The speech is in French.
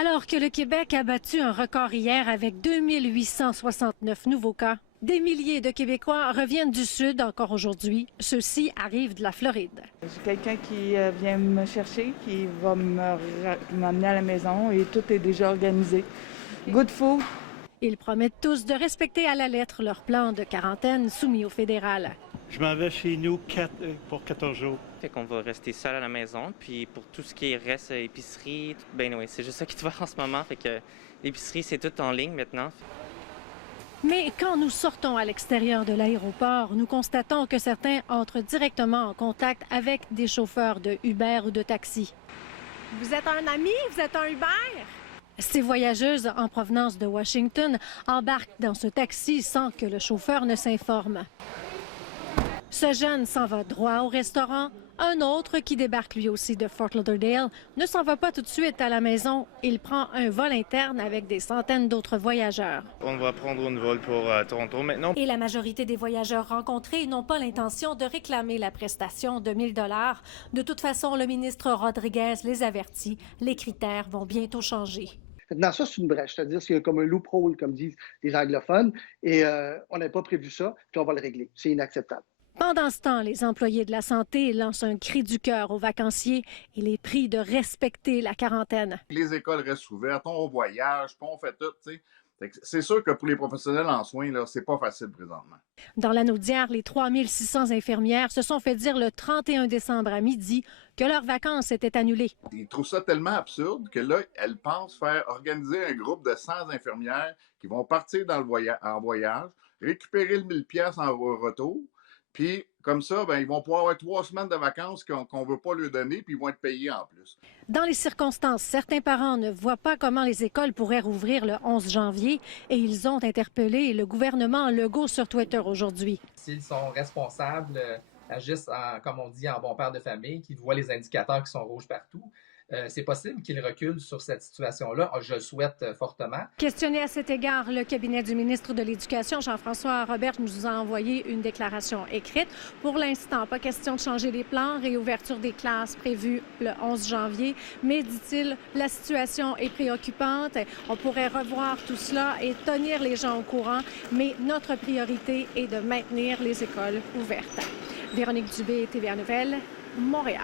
Alors que le Québec a battu un record hier avec 2869 nouveaux cas, des milliers de Québécois reviennent du Sud encore aujourd'hui. Ceux-ci arrivent de la Floride. J'ai quelqu'un qui vient me chercher, qui va m'amener à la maison et tout est déjà organisé. Good food. Ils promettent tous de respecter à la lettre leur plan de quarantaine soumis au fédéral. Je m'en vais chez nous pour 14 jours. Fait qu'on va rester seul à la maison, puis pour tout ce qui reste épicerie, ben oui, c'est juste ça qui te va en ce moment, fait que l'épicerie, c'est tout en ligne maintenant. Mais quand nous sortons à l'extérieur de l'aéroport, nous constatons que certains entrent directement en contact avec des chauffeurs de Uber ou de taxi. Vous êtes un ami? Vous êtes un Uber? Ces voyageuses en provenance de Washington embarquent dans ce taxi sans que le chauffeur ne s'informe. Ce jeune s'en va droit au restaurant. Un autre, qui débarque lui aussi de Fort Lauderdale, ne s'en va pas tout de suite à la maison. Il prend un vol interne avec des centaines d'autres voyageurs. On va prendre un vol pour Toronto maintenant. Et la majorité des voyageurs rencontrés n'ont pas l'intention de réclamer la prestation de 1 000 $. De toute façon, le ministre Rodriguez les avertit, les critères vont bientôt changer. Maintenant, ça, c'est une brèche, c'est-à-dire qu'il y a comme un loophole, comme disent les anglophones, et on n'a pas prévu ça, puis on va le régler. C'est inacceptable. Pendant ce temps, les employés de la santé lancent un cri du cœur aux vacanciers et les prient de respecter la quarantaine. Les écoles restent ouvertes, on voyage, puis on fait tout, tu sais. C'est sûr que pour les professionnels en soins, là, c'est pas facile présentement. Dans la Naudière, les 3600 infirmières se sont fait dire le 31 décembre à midi que leurs vacances étaient annulées. Ils trouvent ça tellement absurde que là, elles pensent faire organiser un groupe de 100 infirmières qui vont partir en voyage, récupérer le 1000 $ en retour. Puis, comme ça, ben, ils vont pouvoir avoir 3 semaines de vacances qu'on ne veut pas leur donner, puis ils vont être payés en plus. Dans les circonstances, certains parents ne voient pas comment les écoles pourraient rouvrir le 11 janvier et ils ont interpellé le gouvernement Legault sur Twitter aujourd'hui. S'ils sont responsables, agissent, comme on dit, en bon père de famille, qu'ils voient les indicateurs qui sont rouges partout, c'est possible qu'ils reculent sur cette situation-là. Je le souhaite fortement. Questionné à cet égard, le cabinet du ministre de l'Éducation, Jean-François Robert, nous a envoyé une déclaration écrite. Pour l'instant, pas question de changer les plans, réouverture des classes prévue le 11 janvier. Mais, dit-il, la situation est préoccupante. On pourrait revoir tout cela et tenir les gens au courant. Mais notre priorité est de maintenir les écoles ouvertes. Véronique Dubé, TVA Nouvelles, Montréal.